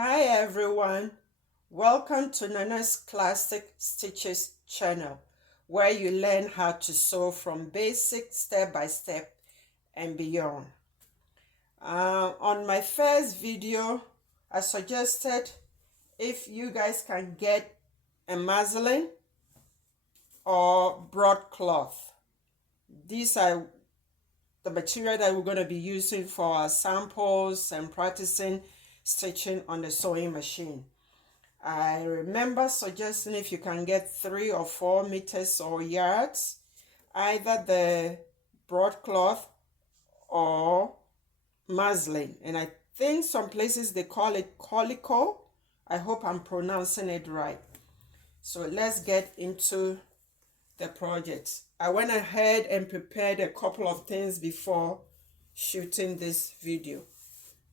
Hi everyone, welcome to Nana's Classic Stitches channel, where you learn how to sew from basic step by step and beyond. On my first video, I suggested if you guys can get a muslin or broadcloth. These are the material that we're going to be using for our samples and practicing stitching on the sewing machine. I remember suggesting if you can get 3 or 4 meters or yards, either the broadcloth or muslin. And I think some places they call it calico. I hope I'm pronouncing it right. So let's get into the project. I went ahead and prepared a couple of things before shooting this video.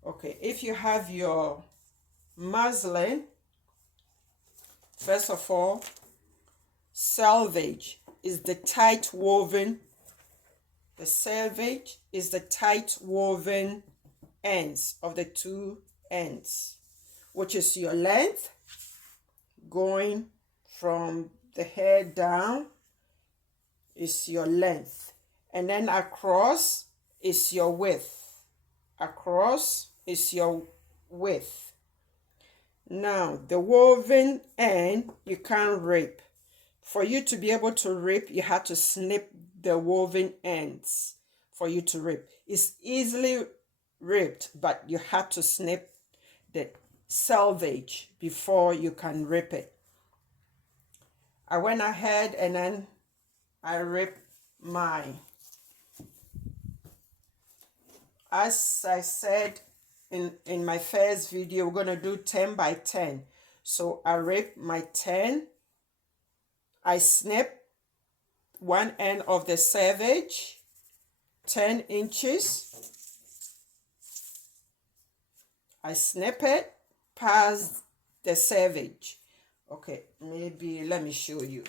Okay, if you have your muslin, first of all, selvage is the tight woven. The selvage is the tight woven ends of the two ends, which is your length going from the hair down is your length, and then across is your width. Across is your width. Now, the woven end, you can't rip. For you to be able to rip, you have to snip the woven ends for you to rip. It's easily ripped, but you have to snip the selvage before you can rip it. I went ahead and then I ripped mine. As I said in my first video, we're going to do 10 by 10. So I ripped my 10. I snip one end of the selvage, 10 inches. I snip it past the selvage. Okay, maybe let me show you.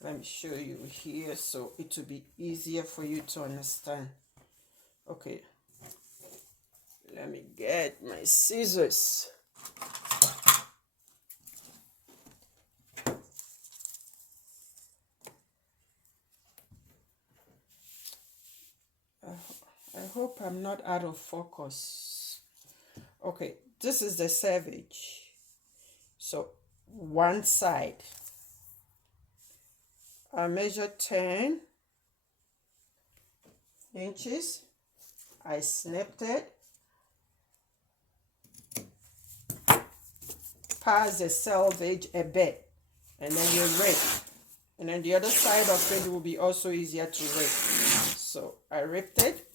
Let me show you here so it will be easier for you to understand. Okay, let me get my scissors. I hope I'm not out of focus. Okay, this is the selvage. So one side. I measure 10 inches. I snipped it past the selvage a bit, and then you rip. And then the other side of it will be also easier to rip. So I ripped it.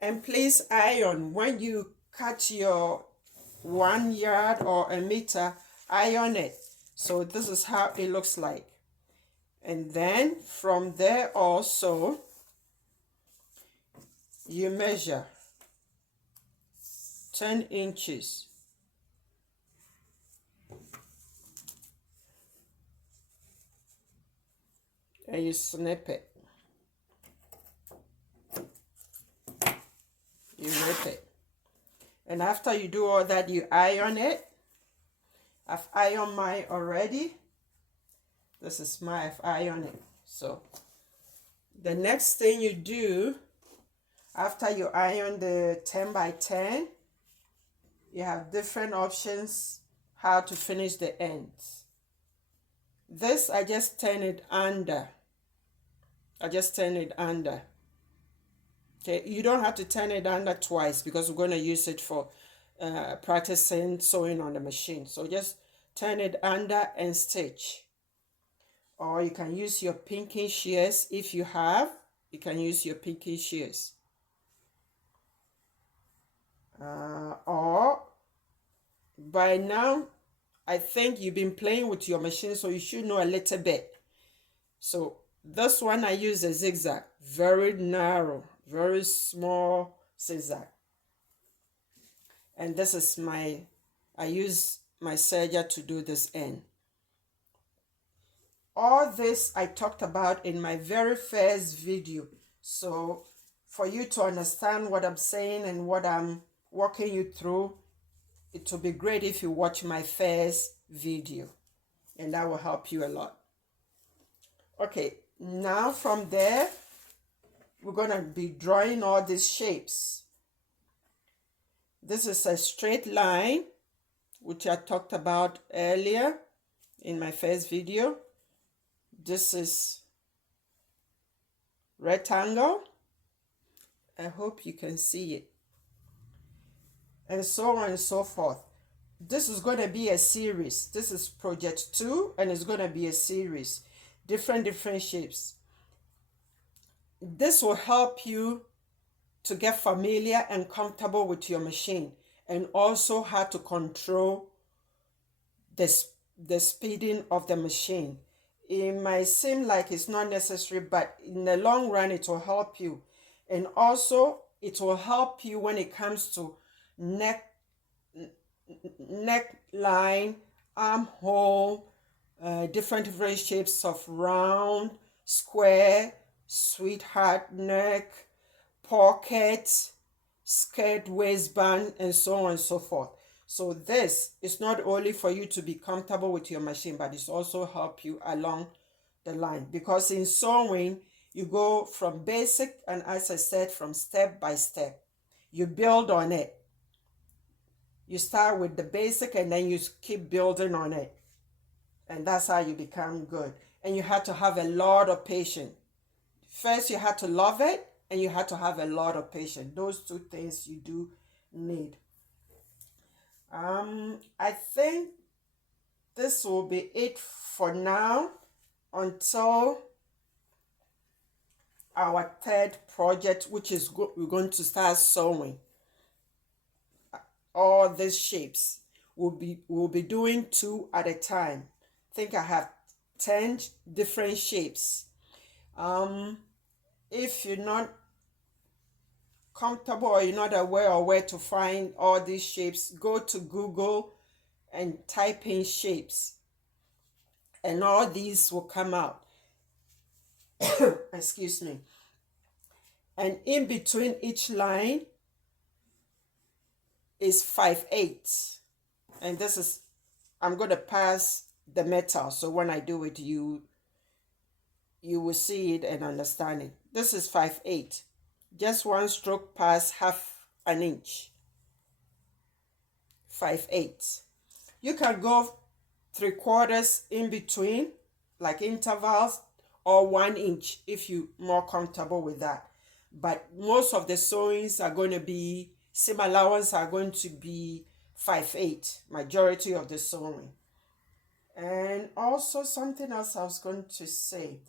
And please iron. When you cut your 1 yard or a meter, iron it. So this is how it looks like. And then from there also, you measure 10 inches. And you snip it. You rip it. And after you do all that, you iron it. I've ironed mine already. This is mine, I've ironed it. So the next thing you do after you iron the 10 by 10, you have different options how to finish the ends. This, I just turn it under. Okay, you don't have to turn it under twice because we're going to use it for practicing sewing on the machine. So just turn it under and stitch. Or you can use your pinking shears if you have. You can use your pinking shears. Or by now, I think you've been playing with your machine, so you should know a little bit. So this one I use a zigzag, very narrow, very small zigzag. And this is I use my serger to do this end. all this I talked about in my very first video. So for you to understand what I'm saying and what I'm walking you through, it will be great if you watch my first video, and that will help you a lot. Okay, now from there, we're going to be drawing all these shapes. This is a straight line, which I talked about earlier in my first video. This is rectangle. I hope you can see it. And so on and so forth. This is going to be a series. This is project 2, and it's going to be a series. Different shapes. This will help you to get familiar and comfortable with your machine, and also how to control the speeding of the machine. It might seem like it's not necessary, but in the long run, it will help you. And also, it will help you when it comes to neckline, armhole, different shapes of round, square, sweetheart neck, pocket, skirt, waistband, and so on and so forth. So this is not only for you to be comfortable with your machine, but it's also help you along the line. Because in sewing, you go from basic, and as I said, from step by step. You build on it. You start with the basic, and then you keep building on it. And that's how you become good. And you have to have a lot of patience. First, you have to love it, and you have to have a lot of patience. Those two things you do need. I think this will be it for now until our third project, which is we're going to start sewing all these shapes. We'll be doing 2 at a time. I think I have 10 different shapes. If you're not comfortable or you're not aware of where to find all these shapes, go to Google and type in shapes, and all these will come out. Excuse me. And in between each line is 5/8, and this is, I'm going to pass the metal, so when I do it, you will see it and understand it. This is 5/8. Just one stroke past half an inch. 5/8. You can go 3/4 in between, like intervals, or 1 inch if you're more comfortable with that. But most of the sewings are going to be, seam allowance are going to be 5/8, majority of the sewing. And also something else I was going to say.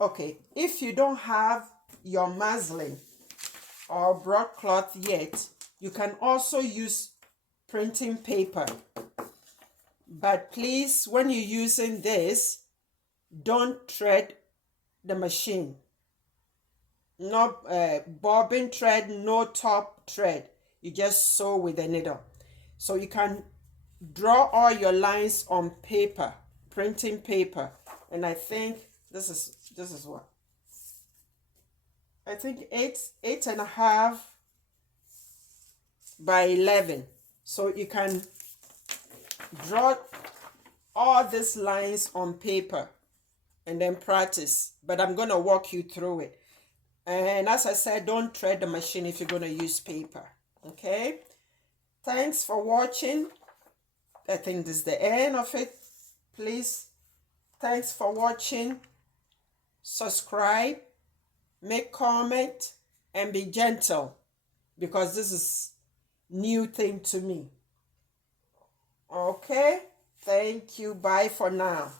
Okay, if you don't have your muslin or broadcloth yet, you can also use printing paper. But please, when you're using this, don't thread the machine. No bobbin thread, no top thread. You just sew with a needle. So you can draw all your lines on paper, printing paper. And I think this is what? I think 8.5 by 11. So you can draw all these lines on paper and then practice. But I'm going to walk you through it. And as I said, don't thread the machine if you're going to use paper. Okay? Thanks for watching. I think this is the end of it. Please, thanks for watching. Subscribe, make comment, and be gentle, because this is new thing to me. Okay? Thank you. Bye for now.